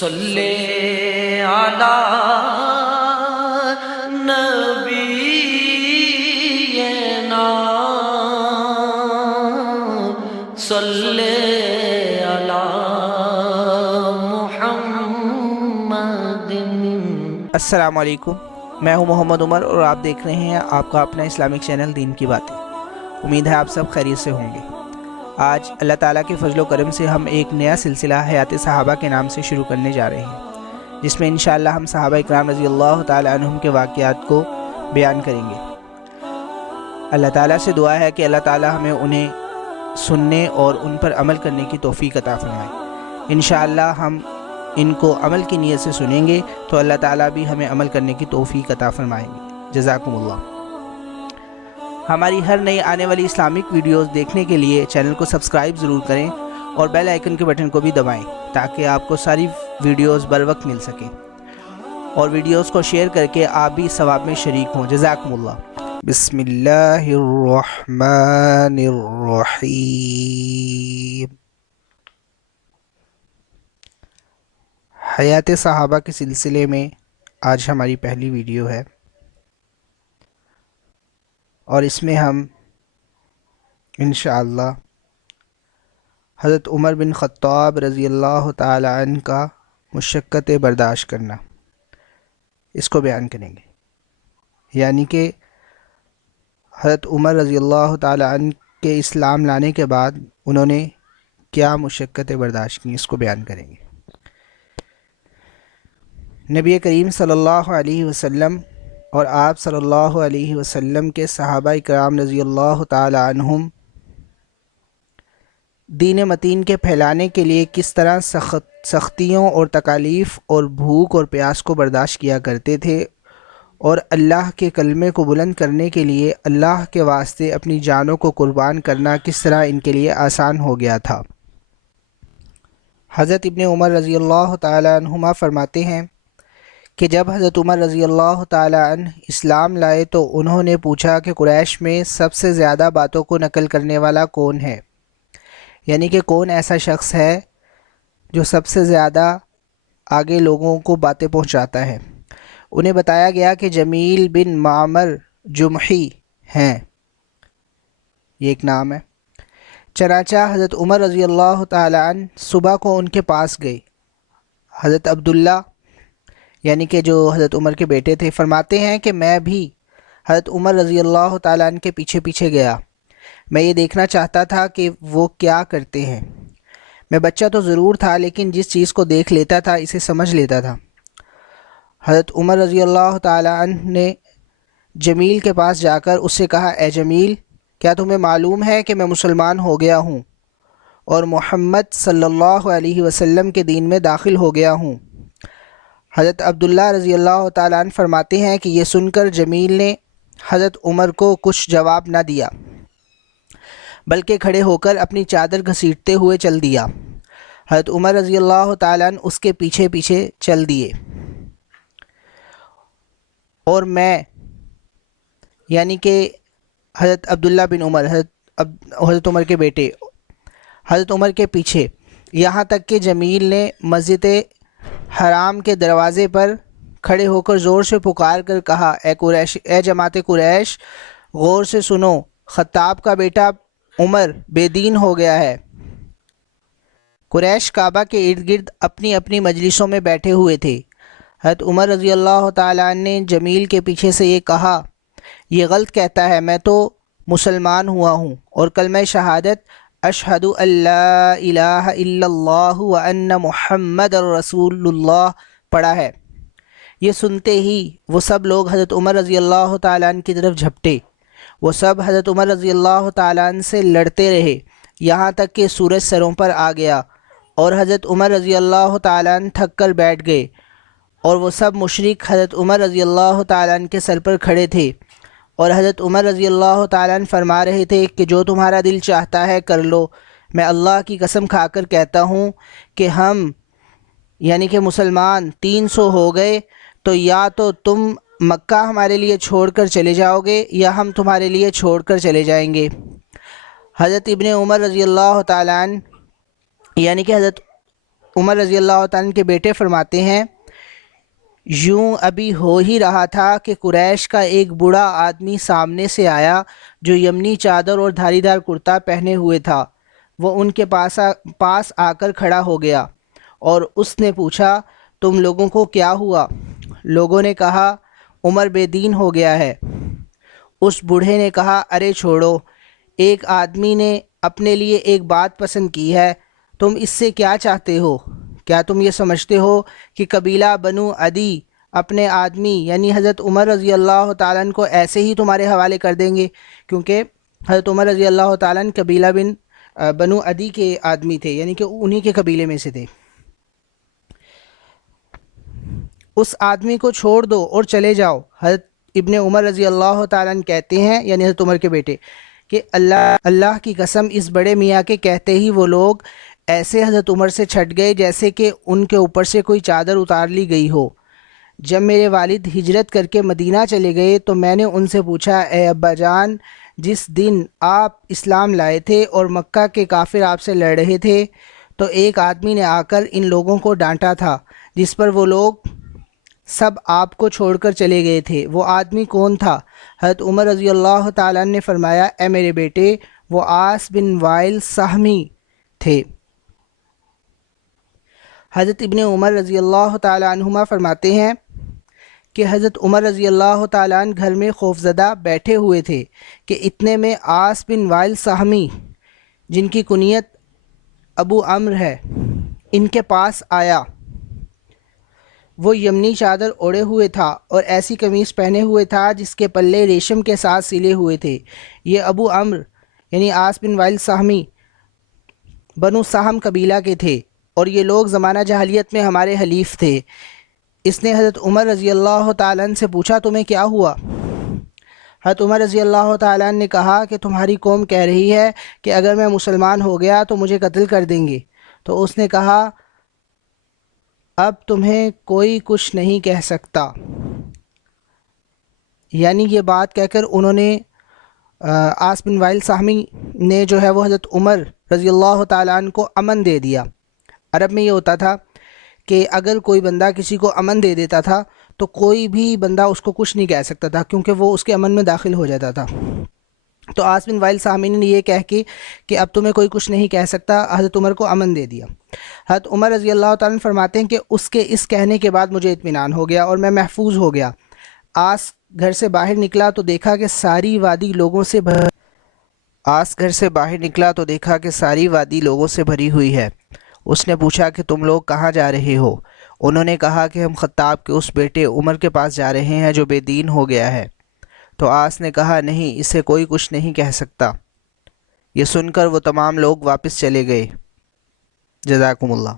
صلی علی نبینا صلی علی محمد۔ السلام علیکم، میں ہوں محمد عمر اور آپ دیکھ رہے ہیں آپ کا اپنا اسلامک چینل دین کی باتیں۔ امید ہے آپ سب خیریت سے ہوں گے۔ آج اللہ تعالیٰ کے فضل و کرم سے ہم ایک نیا سلسلہ حیات صحابہ کے نام سے شروع کرنے جا رہے ہیں، جس میں انشاءاللہ ہم صحابہ اکرام رضی اللہ تعالیٰ عنہم کے واقعات کو بیان کریں گے۔ اللہ تعالیٰ سے دعا ہے کہ اللہ تعالیٰ ہمیں انہیں سننے اور ان پر عمل کرنے کی توفیق عطا فرمائے۔ انشاءاللہ ہم ان کو عمل کی نیت سے سنیں گے تو اللہ تعالیٰ بھی ہمیں عمل کرنے کی توفیق عطا فرمائیں گے۔ جزاکم اللہ۔ ہماری ہر نئی آنے والی اسلامک ویڈیوز دیکھنے کے لیے چینل کو سبسکرائب ضرور کریں اور بیل آئیکن کے بٹن کو بھی دبائیں تاکہ آپ کو ساری ویڈیوز بر وقت مل سکیں، اور ویڈیوز کو شیئر کر کے آپ بھی ثواب میں شریک ہوں۔ جزاکم اللہ۔ بسم اللہ الرحمن الرحیم۔ حیات صحابہ کے سلسلے میں آج ہماری پہلی ویڈیو ہے، اور اس میں ہم انشاءاللہ حضرت عمر بن خطاب رضی اللہ تعالی عنہ کا مشقت برداشت کرنا اس کو بیان کریں گے، یعنی کہ حضرت عمر رضی اللہ تعالی عنہ کے اسلام لانے کے بعد انہوں نے کیا مشقت برداشت کی، اس کو بیان کریں گے۔ نبی کریم صلی اللہ علیہ وسلم اور آپ صلی اللہ علیہ وسلم کے صحابہ اکرام رضی اللہ تعالی عنہم دین متین کے پھیلانے کے لیے کس طرح سختیوں اور تکالیف اور بھوک اور پیاس کو برداشت کیا کرتے تھے، اور اللہ کے کلمے کو بلند کرنے کے لیے اللہ کے واسطے اپنی جانوں کو قربان کرنا کس طرح ان کے لیے آسان ہو گیا تھا۔ حضرت ابن عمر رضی اللہ تعالی عنہما فرماتے ہیں کہ جب حضرت عمر رضی اللہ تعالی عنہ اسلام لائے تو انہوں نے پوچھا کہ قریش میں سب سے زیادہ باتوں کو نقل کرنے والا کون ہے، یعنی کہ کون ایسا شخص ہے جو سب سے زیادہ آگے لوگوں کو باتیں پہنچاتا ہے۔ انہیں بتایا گیا کہ جمیل بن معمر جمحی ہیں، یہ ایک نام ہے۔ چنانچہ حضرت عمر رضی اللہ تعالی عنہ صبح کو ان کے پاس گئے۔ حضرت عبداللہ یعنی کہ جو حضرت عمر کے بیٹے تھے فرماتے ہیں کہ میں بھی حضرت عمر رضی اللہ تعالیٰ عنہ کے پیچھے پیچھے گیا۔ میں یہ دیکھنا چاہتا تھا کہ وہ کیا کرتے ہیں۔ میں بچہ تو ضرور تھا لیکن جس چیز کو دیکھ لیتا تھا اسے سمجھ لیتا تھا۔ حضرت عمر رضی اللہ تعالیٰ عنہ نے جمیل کے پاس جا کر اس سے کہا، اے جمیل، کیا تمہیں معلوم ہے کہ میں مسلمان ہو گیا ہوں اور محمد صلی اللہ علیہ وسلم کے دین میں داخل ہو گیا ہوں؟ حضرت عبداللہ رضی اللہ تعالیٰ عنہ فرماتے ہیں کہ یہ سن کر جمیل نے حضرت عمر کو کچھ جواب نہ دیا بلکہ کھڑے ہو کر اپنی چادر گھسیٹتے ہوئے چل دیا۔ حضرت عمر رضی اللہ تعالیٰ عنہ اس کے پیچھے پیچھے چل دیے، اور میں یعنی کہ حضرت عبداللہ بن عمر حضرت عمر کے بیٹے حضرت عمر کے پیچھے، یہاں تک کہ جمیل نے مسجد حرام کے دروازے پر کھڑے ہو کر زور سے پکار کر کہا، اے جماعت قریش، غور سے سنو، خطاب کا بیٹا عمر بے دین ہو گیا ہے۔ قریش کعبہ کے ارد گرد اپنی اپنی مجلسوں میں بیٹھے ہوئے تھے۔ حضرت عمر رضی اللہ تعالیٰ عنہ نے جمیل کے پیچھے سے یہ کہا، یہ غلط کہتا ہے، میں تو مسلمان ہوا ہوں اور کلمہ شہادت اشہد ان لا الہ الا اللہ وان محمد رسول اللہ پڑھا ہے۔ یہ سنتے ہی وہ سب لوگ حضرت عمر رضی اللہ تعالیٰ عنہ کی طرف جھپٹے۔ وہ سب حضرت عمر رضی اللہ تعالیٰ عنہ سے لڑتے رہے یہاں تک کہ سورج سروں پر آ گیا، اور حضرت عمر رضی اللہ تعالیٰ عنہ تھک کر بیٹھ گئے، اور وہ سب مشرک حضرت عمر رضی اللہ تعالیٰ عنہ کے سر پر کھڑے تھے، اور حضرت عمر رضی اللہ تعالیٰ عنہ فرما رہے تھے کہ جو تمہارا دل چاہتا ہے کر لو۔ میں اللہ کی قسم کھا کر کہتا ہوں کہ ہم یعنی کہ مسلمان 300 ہو گئے تو یا تو تم مکہ ہمارے لیے چھوڑ کر چلے جاؤ گے یا ہم تمہارے لیے چھوڑ کر چلے جائیں گے۔ حضرت ابن عمر رضی اللہ تعالیٰ عنہ یعنی کہ حضرت عمر رضی اللہ تعالیٰ عنہ کے بیٹے فرماتے ہیں یوں ابھی ہو ہی رہا تھا کہ قریش کا ایک بوڑھا آدمی سامنے سے آیا جو یمنی چادر اور دھاری دار کرتا پہنے ہوئے تھا۔ وہ ان کے پاس آ کر کھڑا ہو گیا اور اس نے پوچھا تم لوگوں کو کیا ہوا؟ لوگوں نے کہا عمر بے دین ہو گیا ہے۔ اس بوڑھے نے کہا ارے چھوڑو، ایک آدمی نے اپنے لیے ایک بات پسند کی ہے، تم اس سے کیا چاہتے ہو؟ کیا تم یہ سمجھتے ہو کہ قبیلہ بنو عدی اپنے آدمی یعنی حضرت عمر رضی اللہ تعالیٰ عنہ کو ایسے ہی تمہارے حوالے کر دیں گے؟ کیونکہ حضرت عمر رضی اللہ تعالیٰ عنہ قبیلہ بنو عدی کے آدمی تھے، یعنی کہ انہی کے قبیلے میں سے تھے۔ اس آدمی کو چھوڑ دو اور چلے جاؤ۔ حضرت ابن عمر رضی اللہ تعالیٰ عنہ کہتے ہیں یعنی حضرت عمر کے بیٹے کہ اللہ کی قسم اس بڑے میاں کے کہتے ہی وہ لوگ ایسے حضرت عمر سے چھٹ گئے جیسے کہ ان کے اوپر سے کوئی چادر اتار لی گئی ہو۔ جب میرے والد ہجرت کر کے مدینہ چلے گئے تو میں نے ان سے پوچھا اے ابا جان، جس دن آپ اسلام لائے تھے اور مکہ کے کافر آپ سے لڑ رہے تھے تو ایک آدمی نے آ کر ان لوگوں کو ڈانٹا تھا جس پر وہ لوگ سب آپ کو چھوڑ کر چلے گئے تھے، وہ آدمی کون تھا؟ حضرت عمر رضی اللہ تعالیٰ عنہ نے فرمایا اے میرے بیٹے، وہ عاص بن وائل سہمی تھے۔ حضرت ابن عمر رضی اللہ تعالیٰ عنہما فرماتے ہیں کہ حضرت عمر رضی اللہ تعالیٰ عنہ گھر میں خوفزدہ بیٹھے ہوئے تھے کہ اتنے میں عاص بن وائل سہمی جن کی کنیت ابو عمرو ہے ان کے پاس آیا۔ وہ یمنی چادر اوڑھے ہوئے تھا اور ایسی قمیص پہنے ہوئے تھا جس کے پلے ریشم کے ساتھ سلے ہوئے تھے۔ یہ ابو عمرو یعنی عاص بن وائل سہمی بنو سہم قبیلہ کے تھے اور یہ لوگ زمانہ جاہلیت میں ہمارے حلیف تھے۔ اس نے حضرت عمر رضی اللہ تعالیٰ عنہ سے پوچھا تمہیں کیا ہوا؟ حضرت عمر رضی اللہ تعالیٰ عنہ نے کہا کہ تمہاری قوم کہہ رہی ہے کہ اگر میں مسلمان ہو گیا تو مجھے قتل کر دیں گے۔ تو اس نے کہا اب تمہیں کوئی کچھ نہیں کہہ سکتا، یعنی یہ بات کہہ کر انہوں نے عاص بن وائل سہمی نے جو ہے وہ حضرت عمر رضی اللہ تعالیٰ عنہ کو امن دے دیا۔ عرب میں یہ ہوتا تھا کہ اگر کوئی بندہ کسی کو امن دے دیتا تھا تو کوئی بھی بندہ اس کو کچھ نہیں کہہ سکتا تھا کیونکہ وہ اس کے امن میں داخل ہو جاتا تھا۔ تو عاص بن وائل سہمی نے یہ کہہ کے کہ اب تمہیں کوئی کچھ نہیں کہہ سکتا حضرت عمر کو امن دے دیا۔ حضرت عمر رضی اللہ تعالیٰ عنہ فرماتے ہیں کہ اس کے اس کہنے کے بعد مجھے اطمینان ہو گیا اور میں محفوظ ہو گیا۔ عاص گھر سے باہر نکلا تو دیکھا کہ ساری وادی لوگوں سے بھری ہوئی ہے۔ اس نے پوچھا کہ تم لوگ کہاں جا رہے ہو؟ انہوں نے کہا کہ ہم خطاب کے اس بیٹے عمر کے پاس جا رہے ہیں جو بے دین ہو گیا ہے۔ تو عاص نے کہا نہیں، اسے کوئی کچھ نہیں کہہ سکتا۔ یہ سن کر وہ تمام لوگ واپس چلے گئے۔ جزاکم اللہ۔